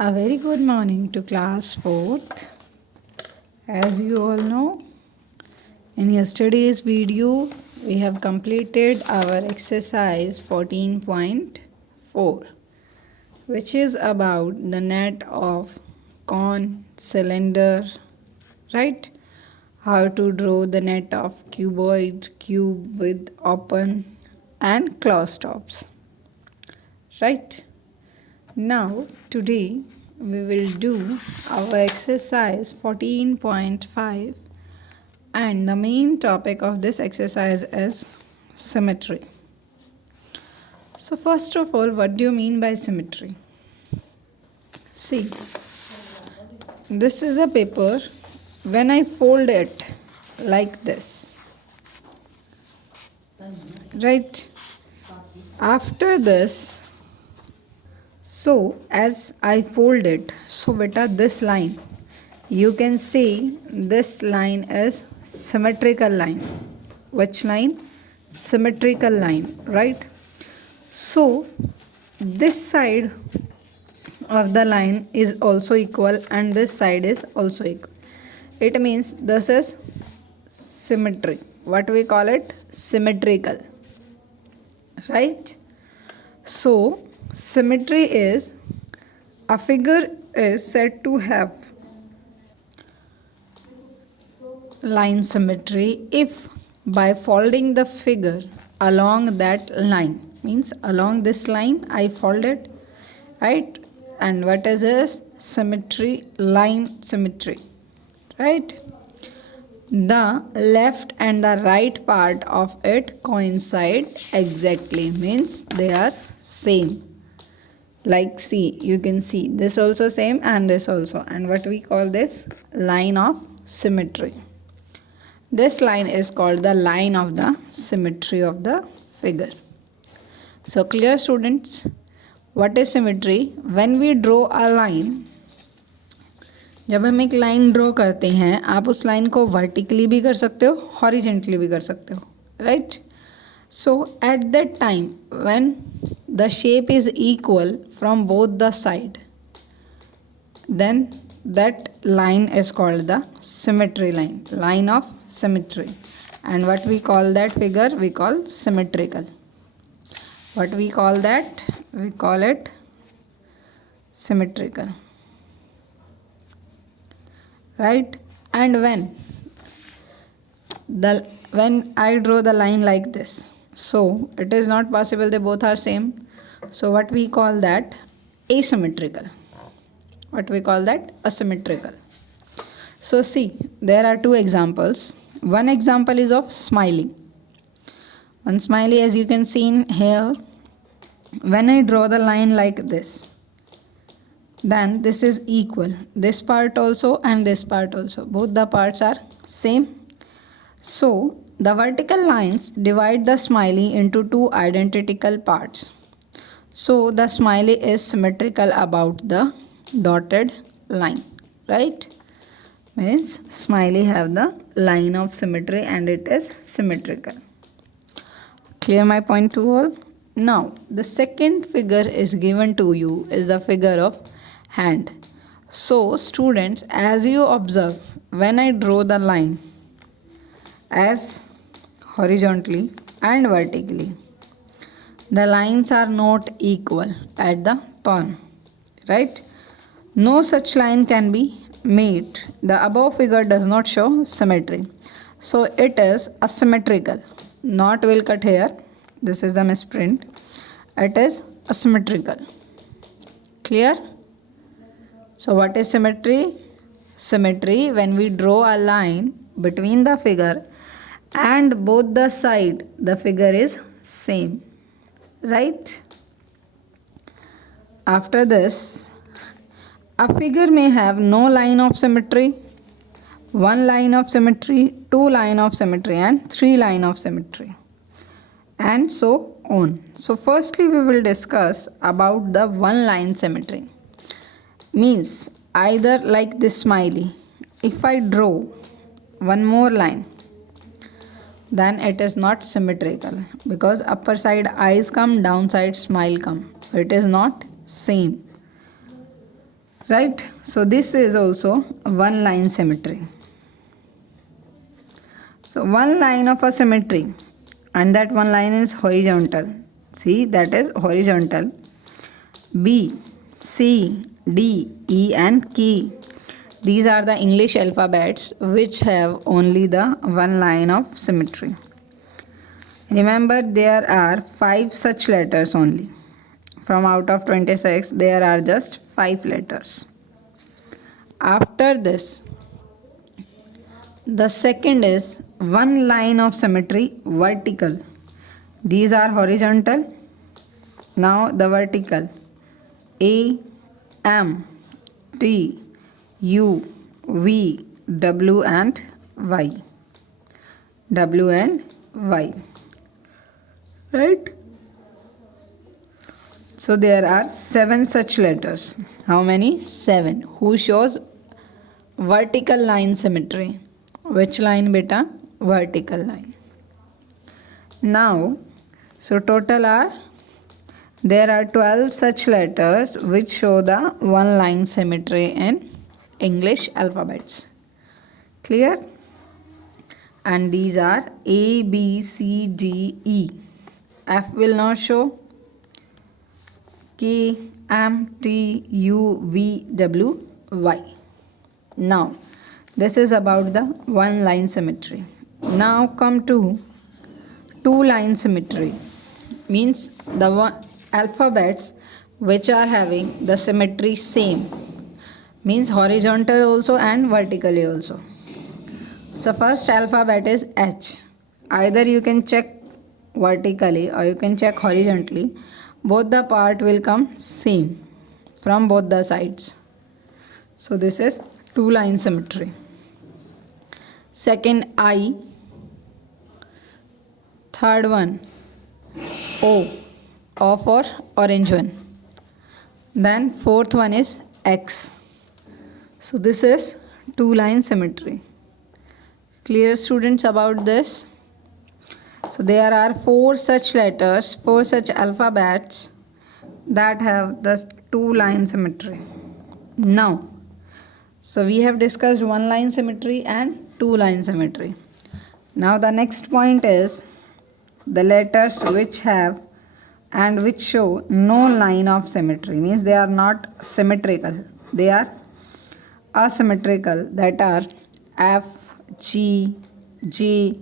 A very good morning to class 4th. As you all know, in yesterday's video, we have completed our exercise 14.4, which is about the net of cone, cylinder, right? How to draw the net of cuboid, cube with open and closed tops, right? Now, today we will do our exercise 14.5, and the main topic of this exercise is symmetry. So, first of all, what do you mean by symmetry? See, this is a paper. When I fold it like this, right? After this, so as I fold it, so beta this line, you can see this line is symmetrical line. Which line? Symmetrical line, right? So this side of the line is also equal and this side is also equal. It means this is symmetry. What we call it? Symmetrical, right? So symmetry is a figure is said to have line symmetry if by folding the figure along that line, means along this line I folded, right? And what is this? Symmetry, line symmetry, right? The left and the right part of it coincide exactly, means they are same. Like see, you can see this also same and this also, and what we call this? Line of symmetry. This line is called the line of the symmetry of the figure. So clear students, what is symmetry? When we draw a line, जब हम एक line draw करते हैं, आप उस line को vertically भी कर सकते हो, हॉरिजेंटली भी कर सकते हो, right? So at that time when the shape is equal from both the side, then that line is called the symmetry line, line of symmetry. And what we call that figure? We call symmetrical. What we call that? We call it symmetrical, right? And when I draw the line like this, so it is not possible they both are same. So what we call that? Asymmetrical. What we call that? Asymmetrical. So see, there are two examples. One example is of smiley. One smiley, as you can see in here, when I draw the line like this, then this is equal. This part also and this part also. Both the parts are same. So the vertical lines divide the smiley into two identical parts. So the smiley is symmetrical about the dotted line, right? Means smiley have the line of symmetry and it is symmetrical. Clear my point to all? Now the second figure is given to you is the figure of hand. So students, as you observe, when I draw the line as horizontally and vertically, the lines are not equal at the palm, right? No such line can be made. The above figure does not show symmetry, so it is asymmetrical. Not will cut here, this is the misprint. It is asymmetrical. Clear? So what is symmetry? Symmetry, when we draw a line between the figure and both the side the figure is same, right? After this, a figure may have no line of symmetry, one line of symmetry, two line of symmetry and three line of symmetry, and so on. So firstly we will discuss about the one line symmetry. Means either like this smiley, if I draw one more line, then it is not symmetrical because upper side eyes come, downside smile come, so it is not same. right? So this is also one line symmetry. So one line of a symmetry, and that one line is horizontal. See, that is horizontal. B, C, D, E and K. These are the English alphabets which have only the one line of symmetry. Remember, there are 5 such letters only. From out of 26, there are just 5 letters. After this, the second is one line of symmetry, vertical. These are horizontal. Now the vertical. A, M, T, U, V, W and Y. W and Y. Right? So there are 7 such letters. How many? 7. Who shows vertical line symmetry? Which line, beta? Vertical line. Now, so total are, there are 12 such letters which show the one line symmetry in English alphabets. Clear? And these are A, B, C, D, E. F will not show. K, M, T, U, V, W, Y. Now, this is about the one line symmetry. Now come to two line symmetry. Means the one alphabets which are having the symmetry same. Means horizontal also and vertically also. So first alphabet is H. Either you can check vertically or you can check horizontally. Both the part will come same from both the sides. So this is two line symmetry. Second I. Third one O. O for orange one. Then fourth one is X. So this is two line symmetry. Clear, students, about this? So there are 4 such letters, 4 such alphabets that have the two line symmetry. Now, so we have discussed one line symmetry and two line symmetry. Now the next point is the letters which have and which show no line of symmetry. Means they are not symmetrical. They are asymmetrical. That are F, G, J,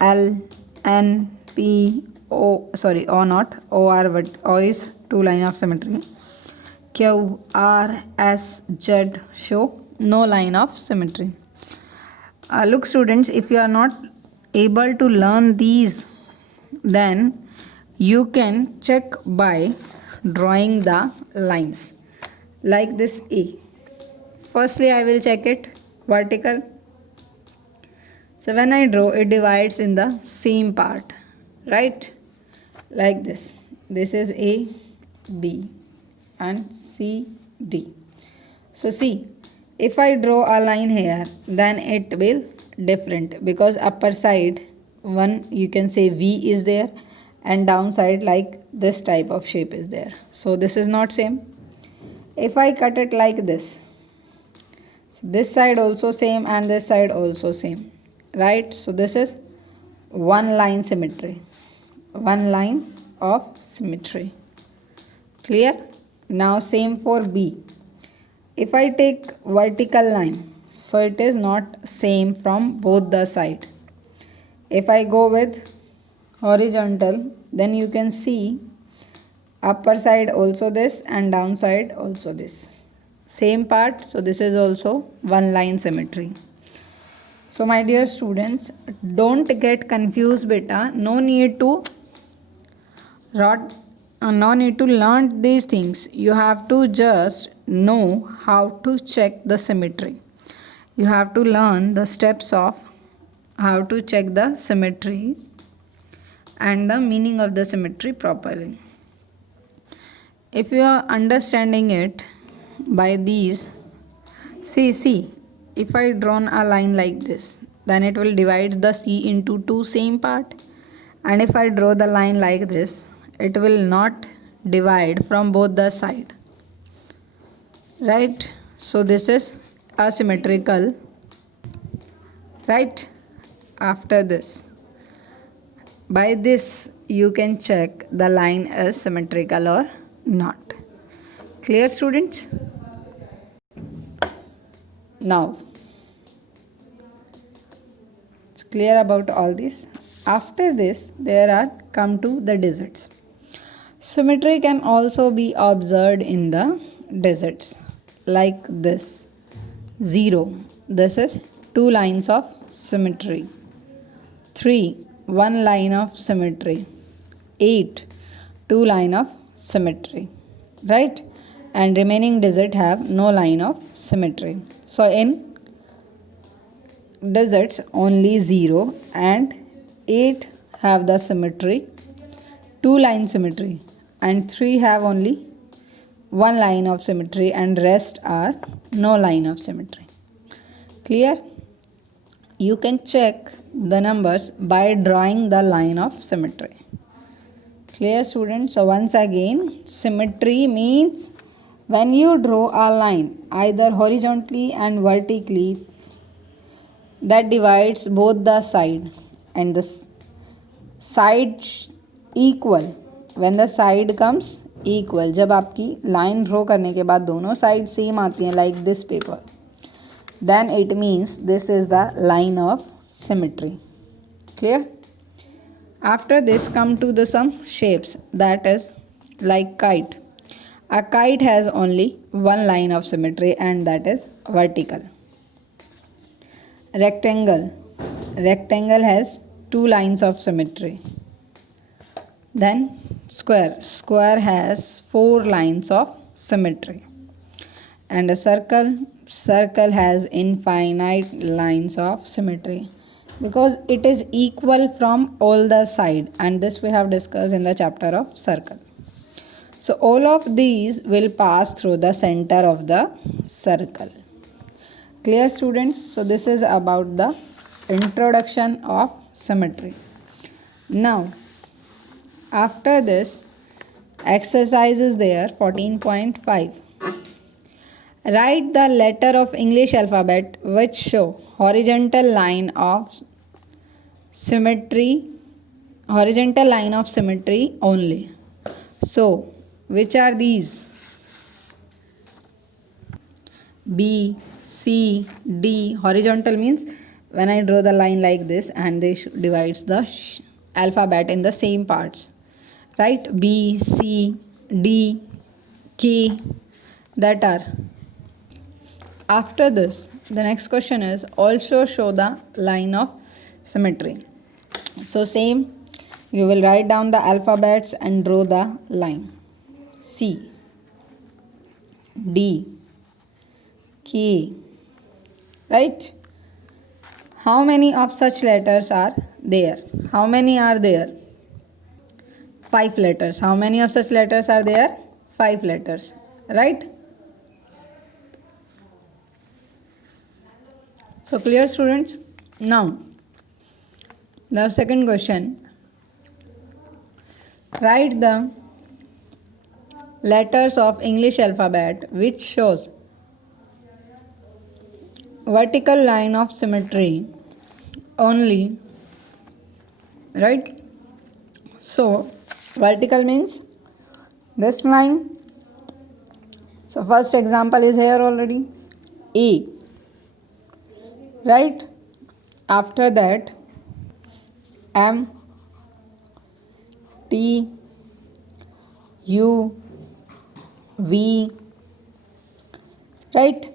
L, N, P, O, sorry, O not, O are, but O is two line of symmetry. Q, R, S, Z show no line of symmetry. Look, students, if you are not able to learn these, then you can check by drawing the lines like this A. Firstly, I will check it vertical. So when I draw, it divides in the same part, right? Like this. This is A, B and C, D. So see, if I draw a line here, then it will different, because upper side one you can say V is there and downside like this type of shape is there. So this is not same. If I cut it like this, so this side also same and this side also same. Right? So this is one line symmetry. One line of symmetry. Clear? Now same for B. If I take vertical line, so it is not same from both the side. If I go with horizontal, then you can see upper side also this and downside also this. Same part, so this is also one line symmetry. So my dear students, don't get confused, beta. No need to learn these things. You have to just know how to check the symmetry. You have to learn the steps of how to check the symmetry and the meaning of the symmetry properly. If you are understanding it by these, see. If I drawn a line like this, then it will divide the C into two same part. And if I draw the line like this, it will not divide from both the side. right? So this is asymmetrical, right? After this, by this you can check the line is symmetrical or not. Clear, students? Now it's clear about all this. After this, there are come to the digits. Symmetry can also be observed in the digits like this. 0, this is 2 lines of symmetry. 3, 1 line of symmetry. 8, 2 line of symmetry, right? And remaining digit have no line of symmetry. So in digits only 0 and 8 have the symmetry, 2 line symmetry, and 3 have only 1 line of symmetry, and rest are no line of symmetry. Clear? You can check the numbers by drawing the line of symmetry. Clear, students? So once again, symmetry means when you draw a line either horizontally and vertically that divides both the side, and the side equal, when the side comes equal, जब आपकी line draw करने के बाद दोनों side same आती हैं like this paper, then it means this is the line of symmetry. Clear? After this, come to the some shapes, that is like kite. A kite has only one line of symmetry, and that is vertical. Rectangle. Rectangle has 2 lines of symmetry. Then square. Square has 4 lines of symmetry. And a circle. Circle has infinite lines of symmetry, because it is equal from all the side, and this we have discussed in the chapter of circle. So all of these will pass through the center of the circle. Clear, students? So this is about the introduction of symmetry. Now after this, exercise is there 14.5. Write the letter of English alphabet which show horizontal line of symmetry only. So which are these? B, C, D. Horizontal means when I draw the line like this and they divides the alphabet in the same parts, right? B, C, D, K, that are. After this, the next question is also show the line of symmetry. So same, you will write down the alphabets and draw the line. C, D, K, right? How many of such letters are there? How many are there? 5 letters. How many of such letters are there? 5 letters, right? So clear, students? Now the second question, write the letters of English alphabet which shows vertical line of symmetry only, right? So vertical means this line. So first example is here already, A, right? After that, M, T, U, V, right?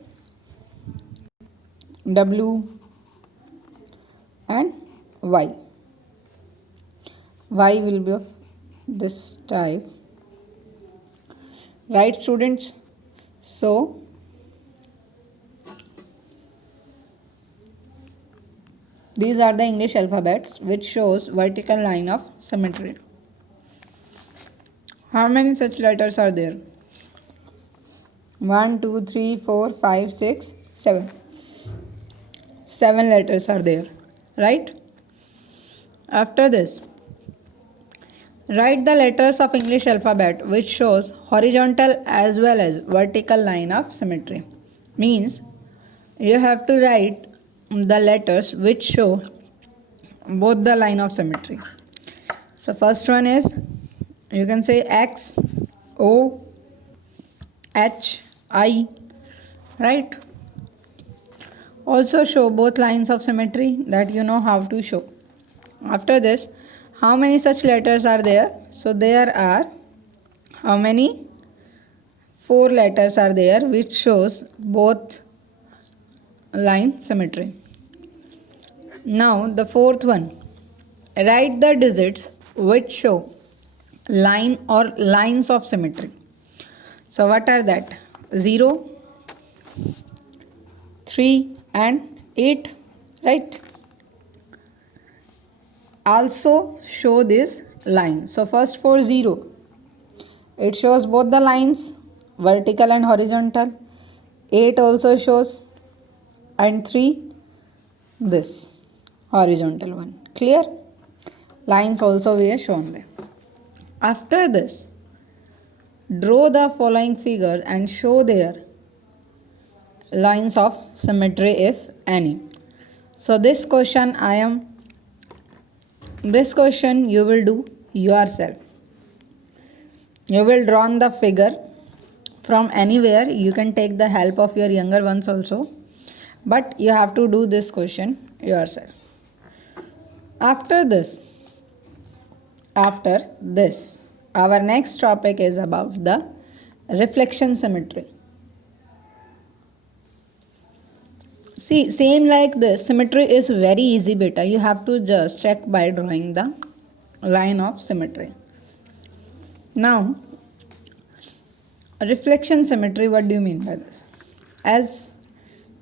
W and Y. Y will be of this type, right, students? So these are the English alphabets which shows vertical line of symmetry. How many such letters are there? 1, 2, 3, 4, 5, 6, 7. 7 letters are there, right? After this, Write the letters of English alphabet which shows horizontal as well as vertical line of symmetry. Means you have to write the letters which show both the line of symmetry. So first one is, you can say X, O, H, I, right? Also show both lines of symmetry that you know how to show. After this, how many such letters are there? So there are how many? 4 letters are there which shows both line symmetry. Now the fourth one, write the digits which show line or lines of symmetry. So what are that? 0, 3 and 8, right? Also show this line. So first for 0, it shows both the lines vertical and horizontal. 8 also shows, and 3 this horizontal one. Clear? Lines also we are shown there. After this, draw the following figure and show their lines of symmetry if any. So this question you will do yourself. You will draw the figure from anywhere. You can take the help of your younger ones also, but you have to do this question yourself. After this, our next topic is about the reflection symmetry. See, same like this, symmetry is very easy beta. You have to just check by drawing the line of symmetry. Now, reflection symmetry, what do you mean by this? As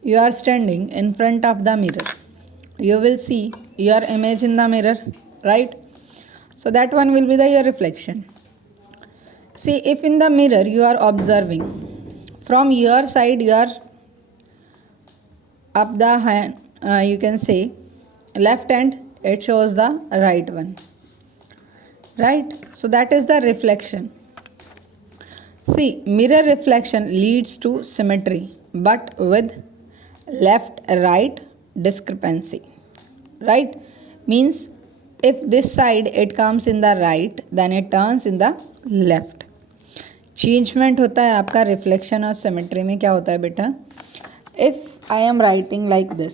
you are standing in front of the mirror, you will see your image in the mirror, right? So that one will be your reflection. See, if in the mirror you are observing, from your side you are up the hand, you can say left hand, it shows the right one, right? So that is the reflection. See, mirror reflection leads to symmetry, but with left right discrepancy, right? Means if this side it comes in the right, then it turns in the left. Changement होता है आपका reflection और symmetry में. क्या होता है बेटा? If I am writing like this,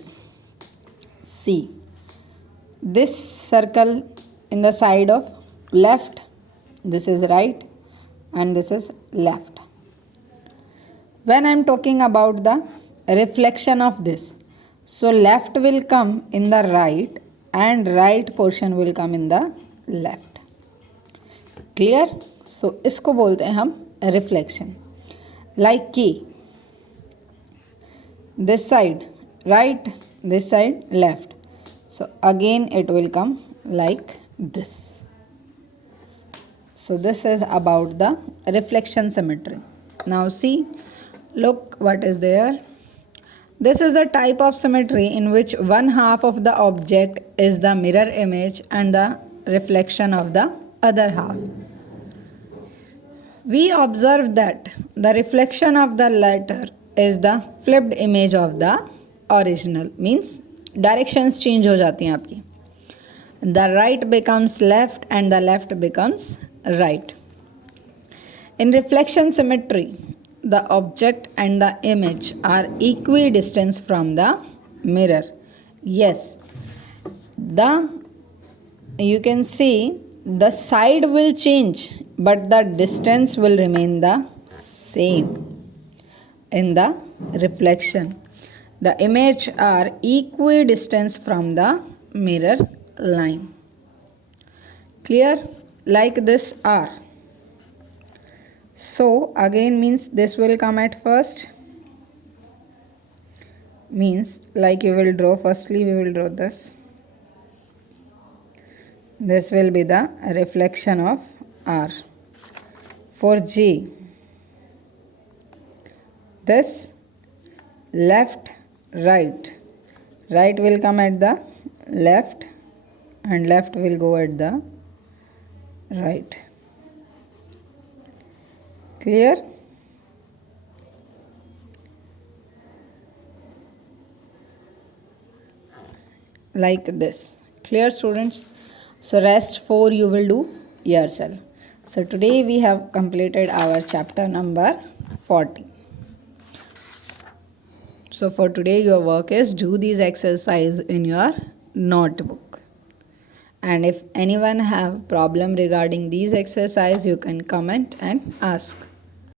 see this circle in the side of left, this is right and this is left. When I am talking about the reflection of this, so left will come in the right and right portion will come in the left. Clear? So इसको बोलते हैं हम reflection. Like कि this side right, this side left. So again it will come like this. So this is about the reflection symmetry. Now see, look what is there. This is the type of symmetry in which one half of the object is the mirror image and the reflection of the other half. We observe that the reflection of the latter is the flipped image of the original. Means directions change हो जाती हैं आपकी. The right becomes left and the left becomes right. In reflection symmetry the object and the image are equidistance from the mirror. Yes, the you can see the side will change but the distance will remain the same in the reflection. The image are equidistant from the mirror line. Clear? Like this R. So again means this will come at first. Means like you will draw, firstly we will draw this. This will be the reflection of R. For G, this left, right will come at the left and left will go at the right. Clear? Like this. Clear, students? So rest 4 you will do yourself. So today we have completed our chapter number 40. So for today your work is do these exercise in your notebook. And if anyone have problem regarding these exercise, you can comment and ask.